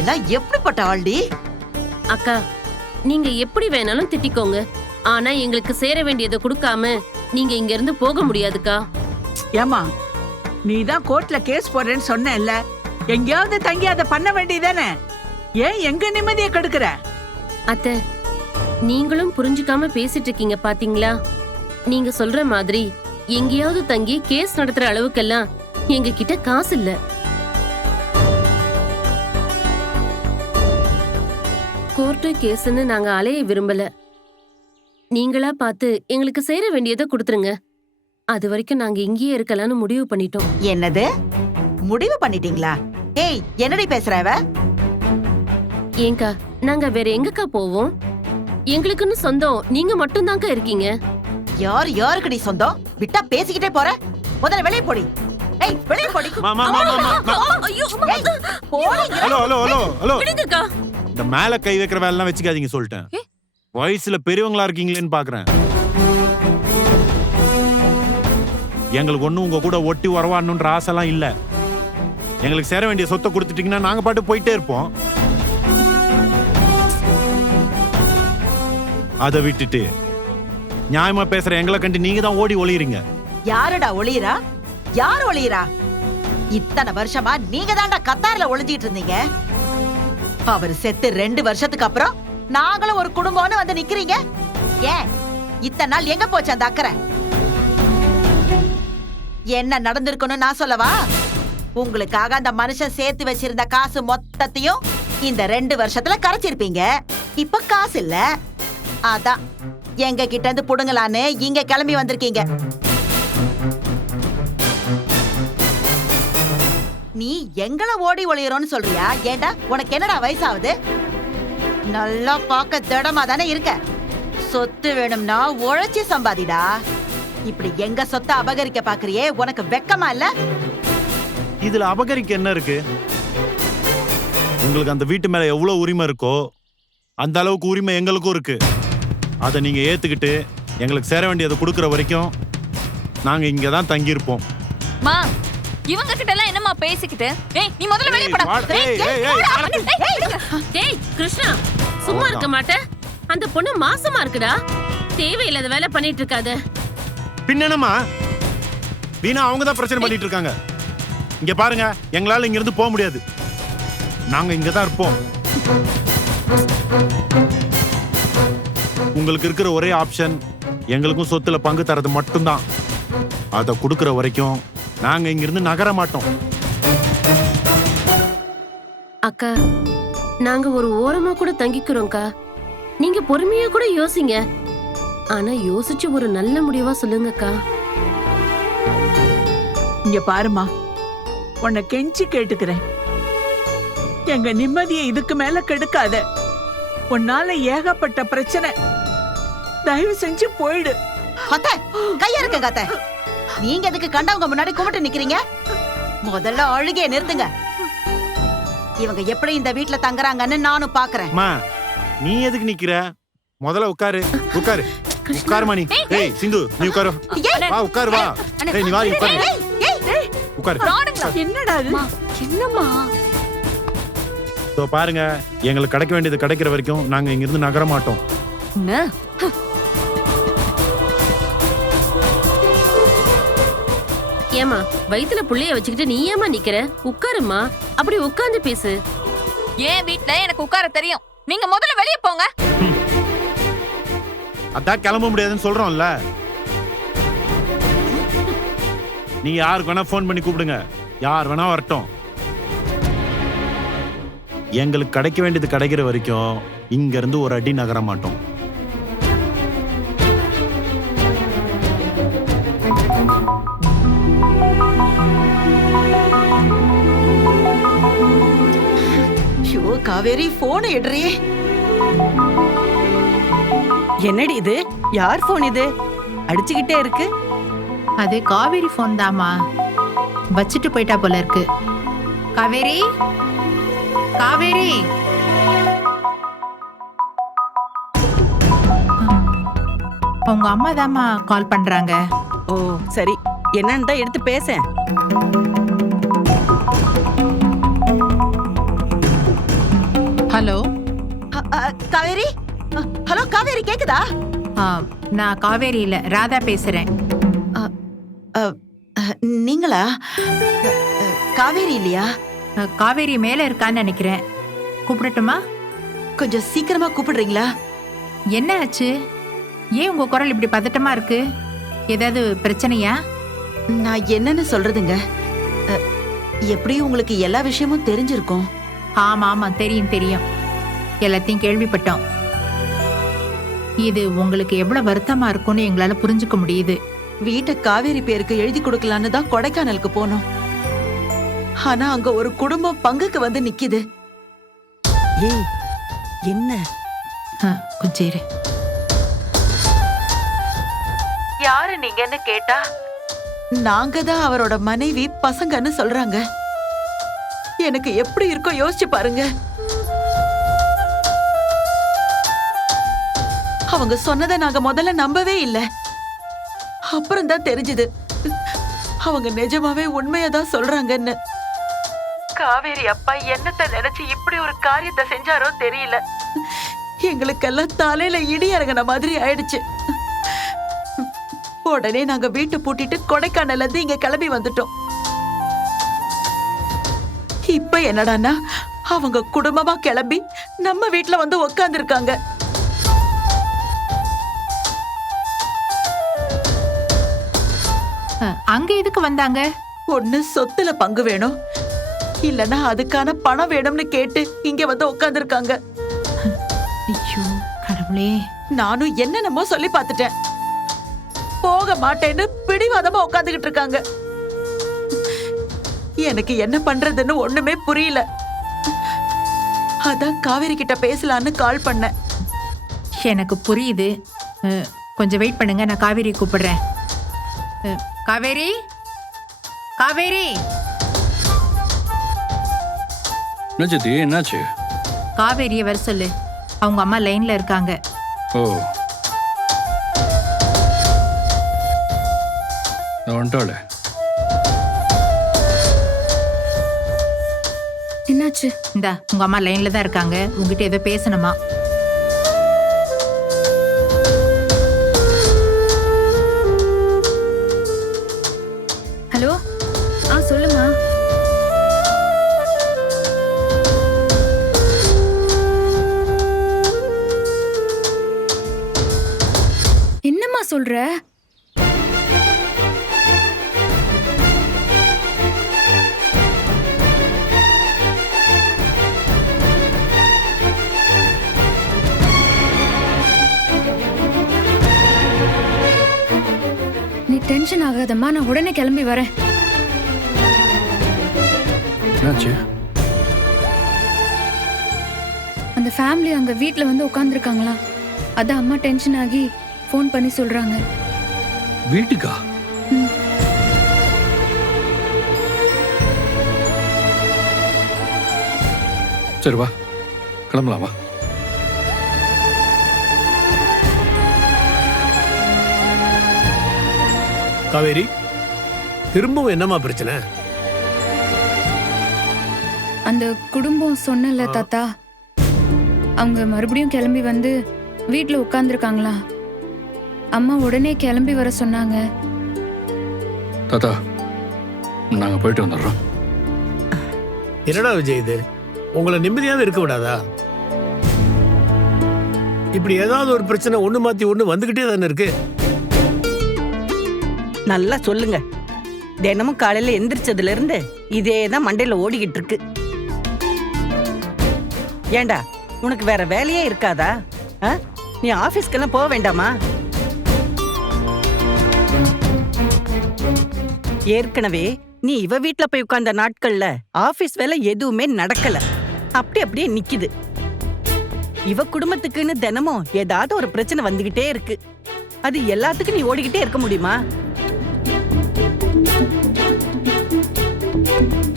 எல்லாம் எப்படிப்பட்ட ஆள்டி அக்கா நீங்க எப்படி வேணாலும் திட்டிக்கோங்க. ஆனா எங்களுக்கு சேர வேண்டியதை கொடுக்காம நீங்க இங்க இருந்து போக முடியாதுக்கா. ஏமா நீ தான் கோர்ட்ல கேஸ் போடுறேன்னு சொன்னேல்ல எங்கேயாவது தங்கி அதை பண்ண வேண்டியதானே ஏன் எங்க நிம்மதியை கெடுக்கிற? அத்தை நீங்களும் புரிஞ்சுக்காம பேசிட்டு இருக்கீங்க பாத்தீங்களா? நீங்க சொல்ற மாதிரி எங்கேயாவது தங்கி கேஸ் நடத்துற அளவுக்கெல்லாம் எங்க கிட்ட காசு இல்ல. கோர்ட்டு கேஸ்ன்னு நாங்க அலைய விரும்பல. நீங்களா பார்த்து எங்களுக்கு சேர வேண்டியதை கொடுத்துருங்க. அது வரைக்கும் நாங்க இங்கேயே இருக்கலாம்னு முடிவு பண்ணிட்டோம். என்னது? முடிவு பண்ணிட்டீங்களா? ஏய் என்னடி பேசுற இவ ஏங்கா நாங்க வேற எங்கக்கா போவோம்? எங்களுக்குன்னு சொந்தம் நீங்க மட்டும்தான்க்கா இருக்கீங்க. யார் யாருக்குடி சொந்தம்? விட்டா பேசிக்கிட்டே போற. முதல்ல வெளியே போடி. ஏய் வெளியே போடி. மாமா மாமா மாமா ஐயோ போடி ஹலோ ஹலோ ஹலோ ஹலோ. விடுங்கக்கா இந்த மேல கை வைக்கிற வேலை எல்லாம் வச்சுக்காதீங்க சொல்லிட்டேன். வயசுல பெரியவங்களா இருக்கீங்களேன்னு பாக்குறேன். எங்களுக்கு ஒண்ணும் உங்க கூட ஒட்டி உறவாடணுன்ற ஆசைலாம் இல்ல. எங்களுக்கு சேர வேண்டிய சொத்தை கொடுத்துட்டீங்கன்னா நாங்க பாட்டு போயிட்டே இருப்போம். அதை விட்டுட்டு நியாயமா பேசுற எங்களை கண்டு நீங்க தான் ஓடி ஒளியறீங்க. யாருடா ஒளியரா யார் ஒளியரா இத்தனை வருஷமா நீங்க தான்டா கத்தார்ல ஒளிஞ்சிட்டு இருந்தீங்க. அவர் செத்து ரெண்டு வருஷத்துக்கு அப்புறம் நாங்களும் ஒரு குடும்பம்னு வந்து நிக்கிறீங்க? ஏன்? இத்தனை நாள் எங்க போச்சு அந்த அக்கறை? என்ன நடந்திருக்கணும் நான் சொல்லவா? உங்களுக்காக அந்த மனுஷன் சேர்த்து வச்சிருந்த காசு மொத்தத்தையும் இந்த ரெண்டு வருஷத்துல கரைச்சிருப்பீங்க. இப்ப காசு இல்ல. அதான். எங்க கிட்ட இருந்து புடுங்கலான்னு இங்க கிளம்பி வந்திருக்கீங்க. நீ எங்கள ஓடி ஒளியறோன்னு சொல்றியா? ஏண்டா உனக்கு என்னடா வயசாகுது? நல்லா பார்க்க திடமா தானே இருக்க. சொத்து வேணும்னா உழைச்சி சம்பாதிடா. இப்படி எங்க சொத்தை அபகரிக்க பாக்குறியே உனக்கு வெக்கமா இல்ல? இதுல அபகரிக்க என்ன இருக்கு? உங்களுக்கு அந்த வீட்டு மேல எவ்வளவு உரிமை இருக்கோ அந்த அளவுக்கு உரிமை எங்களுக்கும் இருக்கு. அதை நீங்க ஏத்துக்கிட்டு எங்களுக்கு சேர வேண்டியதை கொடுக்குற வரைக்கும் நாங்க இங்க தான் தங்கியிருப்போம். மா இவங்க கிட்ட எல்லாம் என்னம்மா பேசிக்கிட்டு? ஏய் நீ முதல்ல வெளிய போடா. ஏய், கிருஷ்ணா சும்மா இருக்க மாட்டே அந்த பொண்ணு மாசமா இருக்குடா. தேவையில்லாத வேலை பண்ணிட்டு இருக்காத. பின்ன என்னம்மா? வீணா அவங்க தான் பிரச்சனை பண்ணிட்டு இருக்காங்க. இங்க பாருங்க எங்களால இங்க இருந்து போக முடியாது. நாங்க இங்க தான் இருப்போம். உங்களுக்கு இருக்கிற ஒரே ஆப்ஷன் எங்களுக்கும் சொத்துல பங்கு தரது மட்டும்தான். அதை கொடுக்கிற வரைக்கும் நாங்க இங்க இருந்து நகர மாட்டோம். அக்கா நாங்க ஒரு ஓரமா கூட தங்கிக்கிறோம்க்கா. நீங்க பொறுமையா கூட யோசிங்க. ஆனா யோசிச்சு ஒரு நல்ல முடிவா சொல்லுங்கக்கா. இங்க பாருமா உன்னை கெஞ்சி கேட்டுக்கிறேன். எங்க நிம்மதியை இதுக்கு மேல கெடுக்காத. உன்னால ஏகப்பட்ட பிரச்சனை. தயவு செஞ்சு போயிடு. அத்தை கையா இருக்குங்க அத்தை. நீங்க எதுக்கு கண்டவங்க முன்னாடி கும்பிட்டு நிக்கிறீங்க? முதல்ல அழுகைய நிறுத்துங்க. இவங்க எப்படி இந்த வீட்ல தங்குறாங்கன்னு நானும் பாக்குறேன். அம்மா நீ எதுக்கு நிக்கிற? முதல்ல உட்காரு. உட்காரு. உட்காருமா நீ? ஏய் சிந்து நீ உட்காரு. வா உட்காரு வா. ஏய் நீ வா நீ உட்காரு. உட்காரு. என்னடா இது? என்னம்மா? இதோ பாருங்க எங்களுக்கு கிடைக்க வேண்டியது கிடைக்கிற வரைக்கும் நாங்க இங்க இருந்து நகர மாட்டோம் ஏமா வயித்துல புள்ளைய வச்சுக்கிட்டு நீ ஏமா நிக்கிற? உட்காருமா அப்படி உட்கார்ந்து பேசு. என் வீட்ல எனக்கு உட்கார தெரியும். நீங்க முதல்ல வெளிய போங்க. அதான் கிளம்ப முடியாதுன்னு சொல்றோம்ல. நீங்க யாருக்கு வேணா ஃபோன் பண்ணி கூப்பிடுங்க. யார் வேணா வரட்டும். எங்களுக்கு கிடைக்க வேண்டியது கிடைக்கிற வரைக்கும் இங்க இருந்து ஒரு அடி நகர மாட்டோம். காவேரி போன் எடுறியே என்னடி இது? யார் ஃபோன் இது? அடிச்சுக்கிட்டே இருக்கு. அது காவேரி ஃபோன் தாமா வச்சுட்டு போயிட்டா போல இருக்கு. காவேரி? காவேரி? உங்க அம்மா தாம்மா கால் பண்றாங்க. ஓ சரி. என்னன்னு தான் எடுத்து பேசேன் அ, காவேரி? ஹலோ காவேரி கேக்குதா? நான் காவேரி இல்ல ராதா பேசுறேன். நீங்களா? காவேரி இல்லையா? காவேரி மேல இருக்கான்னு நினைக்கிறேன். கூப்பிடட்டுமா? கொஞ்சம் சீக்கிரமா கூப்பிடுறீங்களா? என்ன ஆச்சு? ஏன் உங்க குரல் இப்படி பதட்டமா இருக்கு? ஏதாவது பிரச்சனையா? நான் என்னன்னு சொல்றதுங்க. எப்படியும் உங்களுக்கு எல்லா விஷயமும் தெரிஞ்சிருக்கும். ஆமா ஆமா தெரியும் தெரியும். எல்லாத்தையும் கேள்விப்பட்டோம். இது உங்களுக்கு எவ்வளவு வருத்தமா இருக்கும்னு எங்களால புரிஞ்சுக்க முடியுது. வீட்டை காவேரி பேருக்கு எழுதி கொடுக்கலான்னு தான் கொடைக்கானலுக்கு போனோம். ஆனா அங்க ஒரு குடும்பம் பங்குக்கு வந்து நிக்குது. ஏய் என்ன? ஆ, கொஞ்சம் இரு யாரு நீங்கன்னு கேட்டா நாங்க தான் அவரோட மனைவி பசங்கன்னு சொல்றாங்க. எனக்கு எப்படி இருக்கோ யோசிச்சு பாருங்க. அவங்க சொன்னதை நாங்க முதல்ல நம்பவே இல்லை. அப்புறம் தான் தெரிஞ்சது. அவங்க நிஜமாவே உண்மையை தான் சொல்றாங்கன்னு. காவேரி அப்பா என்னத்தை நினைச்சு இப்படி ஒரு காரியத்தை செஞ்சாரோ தெரியல. எங்களுக்கெல்லாம் தலையில இடி இறங்கின மாதிரி ஆயிடுச்சு. உடனே நாங்க வீட்டை பூட்டிட்டு கொடைக்கானல்ல இருந்து இங்க கிளம்பி வந்துட்டோம். இப்ப என்னடான்னா அவங்க குடும்பமா கிளம்பி நம்ம வீட்ல வந்து உக்காந்துருக்காங்க. அங்க எதுக்கு வந்தாங்க? ஒண்ணு சொத்துல பங்கு வேணும். இல்லனா அதுக்கான பணம் வேணும்னு கேட்டு இங்க வந்து உக்காந்துருக்காங்க. ஐயோ கடவுளே. நானும் என்னென்னமோ சொல்லி பார்த்துட்டேன். போக மாட்டேன்னு பிடிவாதமா உட்காந்துக்கிட்டு இருக்காங்க. எனக்கு என்ன பண்றதுன்னு ஒண்ணுமே புரியல. அதான் காவேரி கிட்ட பேசலான்னு கால் பண்ணேன். எனக்கு புரியுது. கொஞ்சம் வெயிட் பண்ணுங்க நான் காவேரி கூப்பிடுறேன். காவேரி? காவேரி? என்ன சித்தி என்னாச்சு? காவேரியை வர சொல்லு. அவங்க அம்மா லைன்ல இருக்காங்க. ஓ. நான் வந்துட்டாளே என்னாச்சு? இந்தா உங்க அம்மா லைன்ல தான் இருக்காங்க. உங்ககிட்ட ஏதோ பேசணுமா? டென்ஷன் ஆகாதம்மா நான் உடனே கிளம்பி வரேன். அந்த ஃபேமிலி அங்க வீட்ல வந்து உட்காந்துருக்காங்களா அதான் அம்மா டென்ஷன் ஆகி ஃபோன் பண்ணி சொல்றாங்க. வீட்டுக்கா. சரி வா கிளம்பலாம் வா. காவேரி திரும்பவும் என்னம்மா பிரச்சனை? அந்த குடும்பம் சொன்னல. தாத்தா. அவங்க மறுபடியும் கிளம்பி வந்து வீட்ல உட்காந்துருக்காங்களா அம்மா உடனே கிளம்பி வர சொன்னாங்க. தாத்தா நாங்கள் போயிட்டு வந்துடுறோம். என்னடா விஜய் இது? உங்களை நிம்மதியாவே இருக்க விடாதா? இப்படி ஏதாவது ஒரு பிரச்சனை ஒண்ணு மாத்தி ஒண்ணு வந்துகிட்டே தானே இருக்கு. நல்லா சொல்லுங்க. தினமும் காலையில எந்திரிச்சதுல இருந்து இதே தான் மண்டையில ஓடிக்கிட்டு இருக்கு ஏண்டா உனக்கு வேற வேலையே இருக்காதா? ஆ? நீ ஆபீஸ்க்கெல்லாம் போக வேண்டாமா? ஏற்கனவே நீ இவ வீட்ல போய் உட்கார்ந்த நாட்கள்ல ஆபீஸ் வேலை எதுவுமே நடக்கல. அப்படி அப்படியே நிக்குது. இவ குடும்பத்துக்குன்னு தினமும் ஏதாவது ஒரு பிரச்சனை வந்துகிட்டே இருக்கு. அது எல்லாத்துக்கும் நீ ஓடிக்கிட்டே இருக்க முடியுமா? thank you